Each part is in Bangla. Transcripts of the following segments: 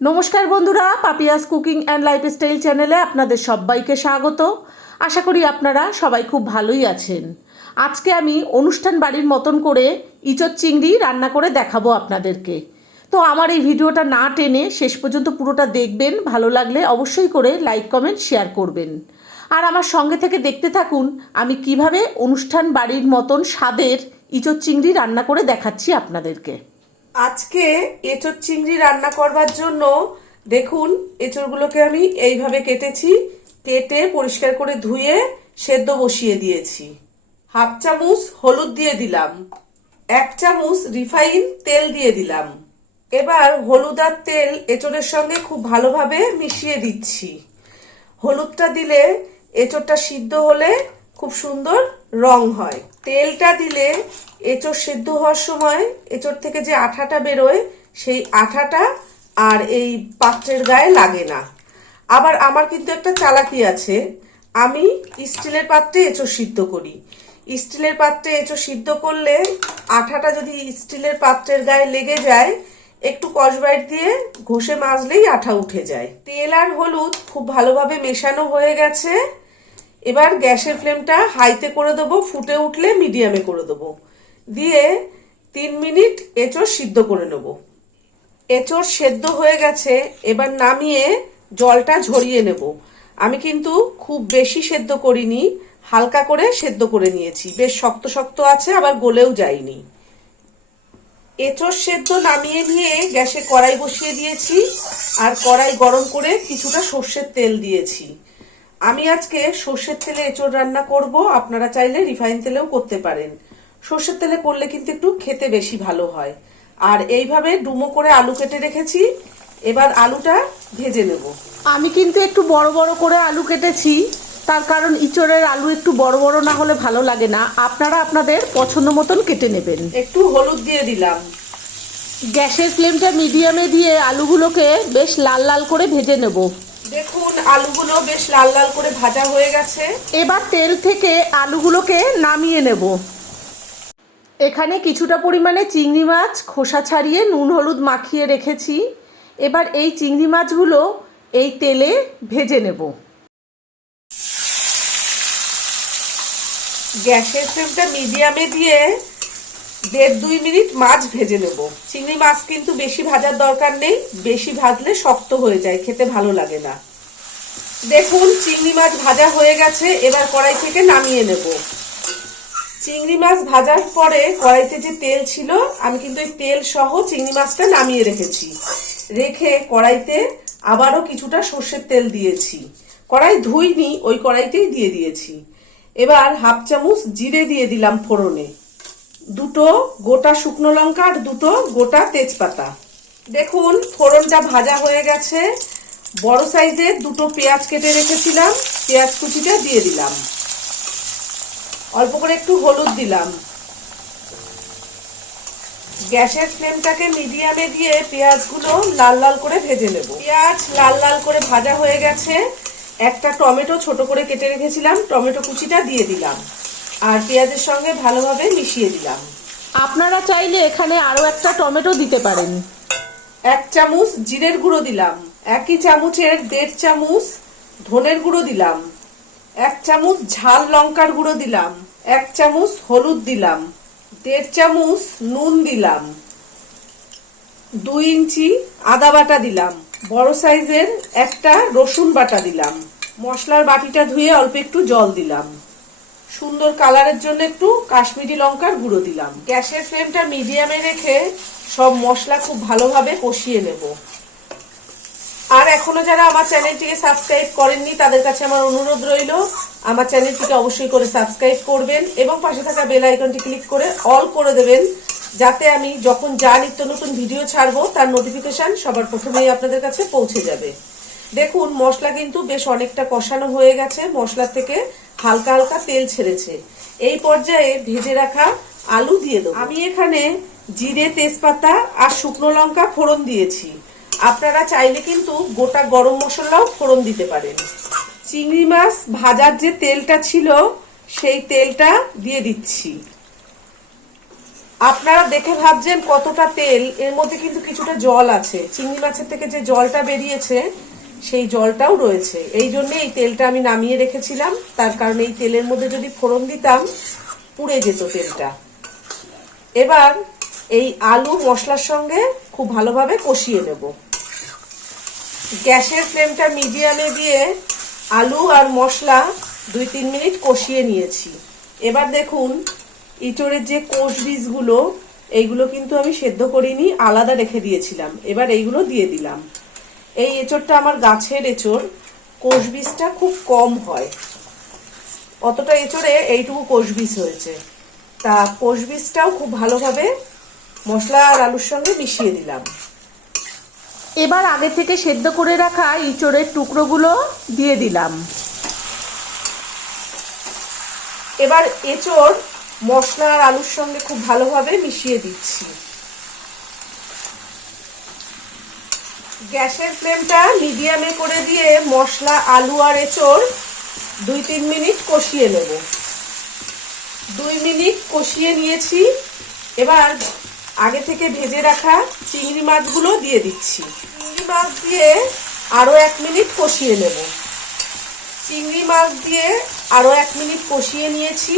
নমস্কার বন্ধুরা, পাপিয়াস কুকিং অ্যান্ড লাইফস্টাইল চ্যানেলে আপনাদের সবাইকে স্বাগত। আশা করি আপনারা সবাই খুব ভালোই আছেন। আজকে আমি অনুষ্ঠান বাড়ির মতন করে ইঁচড় চিংড়ি রান্না করে দেখাবো আপনাদেরকে। তো আমার এই ভিডিওটা না টেনে শেষ পর্যন্ত পুরোটা দেখবেন। ভালো লাগলে অবশ্যই করে লাইক কমেন্ট শেয়ার করবেন। আর আমার সঙ্গে থেকে দেখতে থাকুন আমি কিভাবে অনুষ্ঠান বাড়ির মতন স্বাদের ইঁচড় চিংড়ি রান্না করে দেখাচ্ছি আপনাদেরকে। আজকে এঁচোড় চিংড়ি রান্না করবার জন্য দেখুন এঁচোড়গুলোকে আমি এইভাবে কেটে পরিষ্কার করে ধুয়ে সেদ্ধ বসিয়ে দিয়েছি। হাফ চামচ হলুদ দিয়ে দিলাম, 1 চামচ রিফাইন তেল দিয়ে দিলাম। এবার হলুদ আর তেল এঁচোড়ের সঙ্গে খুব ভালোভাবে মিশিয়ে দিচ্ছি। হলুদটা দিলে এঁচোড়টা সিদ্ধ হলে খুব সুন্দর রং হয়। তেলটা দিলে এঁচোড় সেদ্ধ হওয়ার সময় এঁচোড় থেকে যে আঠাটা বেরোয় সেই আঠাটা আর এই পাত্রের গায়ে লাগে না। আবার আমার কিন্তু একটা চালাকি আছে, আমি স্টিলের পাত্রে এঁচোড় সিদ্ধ করি। স্টিলের পাত্রে এঁচোড় সিদ্ধ করলে আঠাটা যদি স্টিলের পাত্রের গায়ে লেগে যায়, একটু স্কচব্রাইট দিয়ে ঘষে মাজলেই আঠা উঠে যায়। তেল আর হলুদ খুব ভালোভাবে মেশানো হয়ে গেছে। এবার গ্যাসের ফ্লেমটা হাইতে করে দেবো, ফুটে উঠলে মিডিয়ামে করে দেবো, দিয়ে 3 মিনিট এঁচোড় সিদ্ধ করে নেব। এঁচোড় সেদ্ধ হয়ে গেছে, এবার নামিয়ে জলটা ঝরিয়ে নেব। আমি কিন্তু খুব বেশি সেদ্ধ করিনি, হালকা করে সেদ্ধ করে নিয়েছি। বেশ শক্ত শক্ত আছে, আবার গলেও যায়নি। এঁচোড় সেদ্ধ নামিয়ে নিয়ে গ্যাসে কড়াই বসিয়ে দিয়েছি, আর কড়াই গরম করে কিছুটা সর্ষের তেল দিয়েছি। আমি আজকে সর্ষের তেলে এঁচোড় রান্না করব, আপনারা চাইলে রিফাইন তেলেও করতে পারেন। সর্ষের তেলে করলে কিন্তু একটু খেতে বেশি ভালো হয়। আর এইভাবে ডুমো করে আলু কেটে রেখেছি, এবার আলুটা ভেজে নেব। আমি কিন্তু একটু বড় বড় করে আলু কেটেছি, তার কারণ ইঁচড়ের আলু একটু বড় বড় না হলে ভালো লাগে না। আপনারা আপনাদের পছন্দ মতন কেটে নেবেন। একটু হলুদ দিয়ে দিলাম। গ্যাসের ফ্লেমটা মিডিয়ামে দিয়ে আলুগুলোকে বেশ লাল লাল করে ভেজে নেব। দেখুন আলুগুলো বেশ লাল লাল করে ভাজা হয়ে গেছে। এবার তেল থেকে আলুগুলোকে নামিয়ে নেব। এখানে কিছুটা পরিমাণে চিংড়ি মাছ খোসা ছাড়িয়ে নুন হলুদ মাখিয়ে রেখেছি। এবার এই চিংড়ি মাছগুলো এই তেলে ভেজে নেব। গ্যাসের ফ্লেমটা মিডিয়ামে দিয়ে 1.5-2 মিনিট মাছ ভেজে নেব। চিংড়ি মাছ কিন্তু বেশি ভাজার দরকার নেই, বেশি ভাজলে শক্ত হয়ে যায়, খেতে ভালো লাগে না। দেখুন চিংড়ি মাছ ভাজা হয়ে গেছে, এবার কড়াই থেকে নামিয়ে নেব। চিংড়ি মাছ ভাজার পরে কড়াইতে যে তেল ছিল, আমি কিন্তু এই তেল সহ চিংড়ি মাছটা নামিয়ে রেখেছি। রেখে কড়াইতে আবারও কিছুটা সর্ষের তেল দিয়েছি। কড়াই ধুইনি, ওই কড়াইতেই দিয়ে দিয়েছি। এবার হাফ চামচ জিরে দিয়ে দিলাম ফোড়নে, 2 গোটা শুকনো লঙ্কা আর 2 গোটা তেজপাতা। দেখুন ফোড়নটা ভাজা হয়ে গেছে। বড় সাইজের 2 পেঁয়াজ কেটে রেখেছিলাম, পেঁয়াজ কুচিটা দিয়ে দিলাম। অল্প করে একটু হলুদ দিলাম। গ্যাসের ফ্লেমটাকে মিডিয়ামে দিয়ে পেঁয়াজগুলো লাল লাল করে ভেজে নেব। পেঁয়াজ লাল লাল করে ভাজা হয়ে গেছে। একটা টমেটো ছোট করে কেটে রেখেছিলাম, টমেটো কুচিটা দিয়ে দিলাম, আর পেঁয়াজের সঙ্গে ভালোভাবে মিশিয়ে দিলাম। আপনারা চাইলে এখানে আরও একটা টমেটো দিতে পারেন। 1 চামচ জিরের গুঁড়ো দিলাম, একই চামচের 1.5 চামচ ধনের গুঁড়ো দিলাম, 1 চামচ ঝাল লঙ্কার গুঁড়ো দিলাম, 1 চামচ হলুদ দিলাম, 1.5 চামচ নুন দিলাম, 2 ইঞ্চি আদা বাটা দিলাম, বড় সাইজের একটা রসুন বাটা দিলাম। মশলার বাটিটা ধুয়ে অল্প একটু জল দিলাম। সুন্দর কালারের জন্য একটু কাশ্মীরি লঙ্কার গুঁড়ো দিলাম। গ্যাসের ফ্লেমটা মিডিয়ামে রেখে সব মশলা খুব ভালোভাবে কষিয়ে নেব। আর এখনো যারা আমার চ্যানেলটিকে সাবস্ক্রাইব করেননি, তাদের কাছে আমার অনুরোধ রইল আমার চ্যানেলটিকে অবশ্যই করে সাবস্ক্রাইব করবেন এবং পাশে থাকা বেল আইকনটি ক্লিক করে অল করে দেবেন, যাতে আমি যখন যা নিত্য নতুন ভিডিও ছাড়বো তার নোটিফিকেশন সবার প্রথমেই আপনাদের কাছে পৌঁছে যাবে। দেখুন মশলা কিন্তু বেশ অনেকটা কষানো হয়ে গেছে, মশলা থেকে হালকা হালকা তেল ছেড়েছে। এই পর্যায়ে ভেজে রাখা আলু দিয়ে দেবো। আমি এখানে জিরে তেজপাতা আর শুকনো লঙ্কা ফোড়ন দিয়েছি, আপনারা চাইলে কিন্তু গোটা গরম মশলাও ফোড়ন দিতে পারেন। চিংড়ি মাছ ভাজার যে তেলটা ছিল সেই তেলটা দিয়ে দিচ্ছি। আপনারা দেখে ভাবছেন কতটা তেল, এর মধ্যে কিন্তু কিছুটা জল আছে। চিংড়ি মাছের থেকে যে জলটা বেরিয়েছে সেই জলটাও রয়েছে, এই জন্য এই তেলটা আমি নামিয়ে রেখেছিলাম। তার কারণে এই তেলের মধ্যে যদি ফোড়ন দিতাম পুড়ে যেত তেলটা। এবার এই আলু মশলার সঙ্গে খুব ভালোভাবে কষিয়ে নেব। গ্যাসের ফ্লেমটা মিডিয়ামে দিয়ে আলু আর মশলা 2-3 মিনিট কষিয়ে নিয়েছি। এবার দেখুন ইঁচড়ের যে কোষ বীজগুলো, এইগুলো কিন্তু আমি সেদ্ধ করিনি, আলাদা রেখে দিয়েছিলাম। এবার এইগুলো দিয়ে দিলাম। এই এঁচড়টা আমার গাছের এঁচড়, কোষ বীজটা খুব কম হয়। অতটা এঁচড়ে এইটুকু কোষ বীজ হয়েছে। তা কোষ বীজটাও খুব ভালোভাবে মশলা আর আলুর সঙ্গে মিশিয়ে দিলাম। এবার আগে থেকে সেদ্ধ করে রাখা ইঁচড়ের টুকরোগুলো দিয়ে দিলাম। এবার এঁচড় মশলা আর আলুর সঙ্গে খুব ভালোভাবে মিশিয়ে দিচ্ছি। গ্যাসের ফ্লেমটা মিডিয়ামে করে দিয়ে মশলা, আলু আর এঁচড় 2-3 মিনিট কষিয়ে নেব। 2 মিনিট কষিয়ে নিয়েছি। এবার আগে থেকে ভেজে রাখা চিংড়ি মাছগুলো দিয়ে দিচ্ছি। চিংড়ি মাছ দিয়ে আরও 1 মিনিট কষিয়ে নেব। চিংড়ি মাছ দিয়ে আরও 1 মিনিট কষিয়ে নিয়েছি।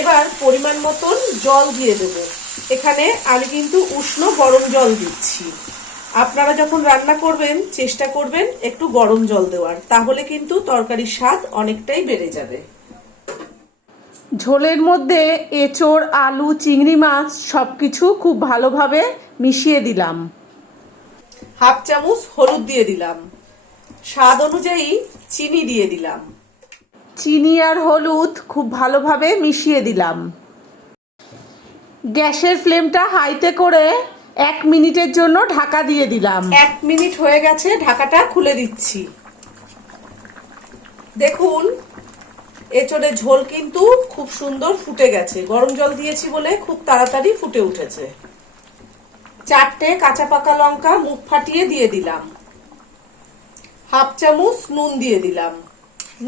এবার পরিমাণ মতন জল দিয়ে দেবো। এখানে আমি কিন্তু উষ্ণ গরম জল দিচ্ছি। আপনারা যখন রান্না করবেন চেষ্টা করবেন একটু গরম জল দেওয়ার, তাহলে কিন্তু তরকারির স্বাদ অনেকটাই বেড়ে যাবে। ঝোলের মধ্যে এঁচড়, আলু, চিংড়ি মাছ সব কিছু খুব ভালোভাবে মিশিয়ে দিলাম। হাফ চামচ হলুদ দিয়ে দিলাম। স্বাদ অনুযায়ী চিনি দিয়ে দিলাম। চিনি আর হলুদ খুব ভালোভাবে মিশিয়ে দিলাম। গ্যাসের ফ্লেমটা হাইতে করে 1 মিনিটের জন্য ঢাকা দিয়ে দিলাম। 1 মিনিট হয়ে গেছে, ঢাকাটা খুলে দিচ্ছি। দেখুন এঁচড়ের ঝোল কিন্তু খুব সুন্দর ফুটে গেছে। গরম জল দিয়েছি বলে খুব তাড়াতাড়ি ফুটে উঠেছে। 4টে কাঁচা পাকা লঙ্কা মুখ ফাটিয়ে দিয়ে দিলাম। হাফ চামচ নুন দিয়ে দিলাম।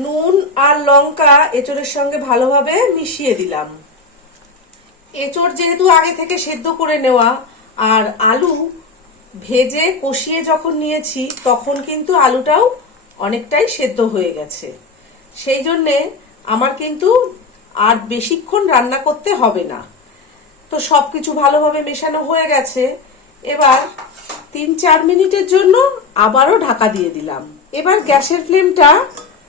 নুন আর লঙ্কা এঁচড়ের সঙ্গে ভালোভাবে মিশিয়ে দিলাম। এঁচড় যেহেতু আগে থেকে সেদ্ধ করে নেওয়া, আর আলু ভেজে কষিয়ে যখন নিয়েছি তখন কিন্তু আলুটাও অনেকটাই সেদ্ধ হয়ে গেছে। সেই জন্যে আমার কিন্তু আর বেশিক্ষণ রান্না করতে হবে না। তো সব কিছু ভালোভাবে মেশানো হয়ে গেছে। এবার 3-4 মিনিটের জন্য আবারও ঢাকা দিয়ে দিলাম। এবার গ্যাসের ফ্লেমটা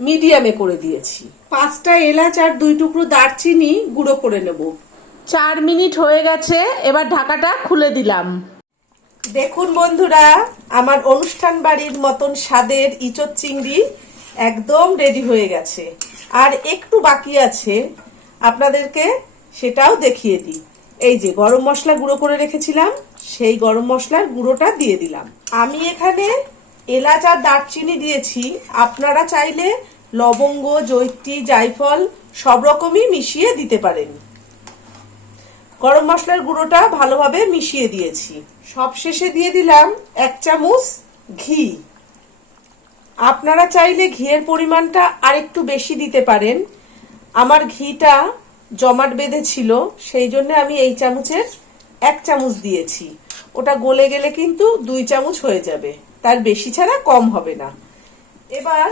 মিডিয়ামে করে দিয়েছি। 5টা এলাচ আর 2 টুকরো দারচিনি গুঁড়ো করে নেব। 4 মিনিট হয়ে গেছে, এবার ঢাকাটা খুলে দিলাম। দেখুন বন্ধুরা, আমার অনুষ্ঠান বাড়ির মতন স্বাদের ইঁচড় চিংড়ি একদম রেডি হয়ে গেছে। আর একটু বাকি আছে, আপনাদেরকে সেটাও দেখিয়ে দিই। এই যে গরম মশলা গুঁড়ো করে রেখেছিলাম, সেই গরম মশলার গুঁড়োটা দিয়ে দিলাম। আমি এখানে এলাচ আর দারচিনি দিয়েছি, আপনারা চাইলে লবঙ্গ, জয়িত্রী, জায়ফল সব রকমই মিশিয়ে দিতে পারেন। গরম মশলার গুঁড়োটা ভালোভাবে মিশিয়ে দিয়েছি। সবশেষে দিয়ে দিলাম 1 চামচ ঘি। আপনারা চাইলে ঘিয়ের পরিমাণটা আরেকটু বেশি দিতে পারেন। আমার ঘিটা জমাট বেঁধেছিল, সেই জন্য আমি এই চামচের 1 চামচ দিয়েছি। ওটা গলে গেলে কিন্তু 2 চামচ হয়ে যাবে, তার বেশি ছাড়া কম হবে না। এবার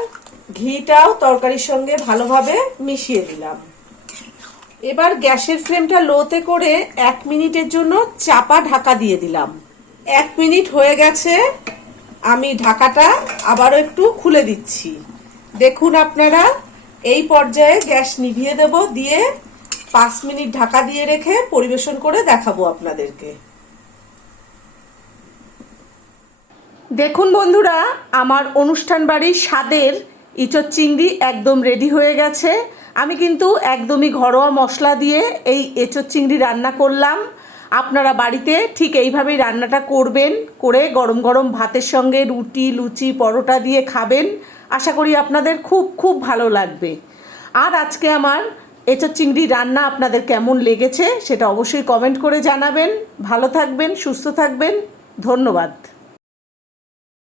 ঘিটাও তরকারির সঙ্গে ভালোভাবে মিশিয়ে দিলাম। এবার গ্যাসের ফ্লেমটা লোতে করে 1 মিনিটের জন্য চাপা ঢাকা দিয়ে দিলাম। 1 মিনিট হয়ে গেছে, আমি ঢাকাটা আবারও একটু খুলে দিচ্ছি। দেখুন আপনারা, এই পর্যায়ে গ্যাস নিভিয়ে দেব, দিয়ে 5 মিনিট ঢাকা দিয়ে রেখে পরিবেশন করে দেখাবো আপনাদেরকে। দেখুন বন্ধুরা, আমার অনুষ্ঠান বাড়ির স্বাদের ইঁচড় চিংড়ি একদম রেডি হয়ে গেছে। আমি কিন্তু একদমই ঘরোয়া মশলা দিয়ে এই এঁচড় চিংড়ি রান্না করলাম। আপনারা বাড়িতে ঠিক এইভাবেই রান্নাটা করবেন, করে গরম গরম ভাতের সঙ্গে রুটি, লুচি, পরোটা দিয়ে খাবেন। আশা করি আপনাদের খুব খুব ভালো লাগবে। আর আজকে আমার এঁচড় চিংড়ি রান্না আপনাদের কেমন লেগেছে সেটা অবশ্যই কমেন্ট করে জানাবেন। ভালো থাকবেন, সুস্থ থাকবেন। ধন্যবাদ।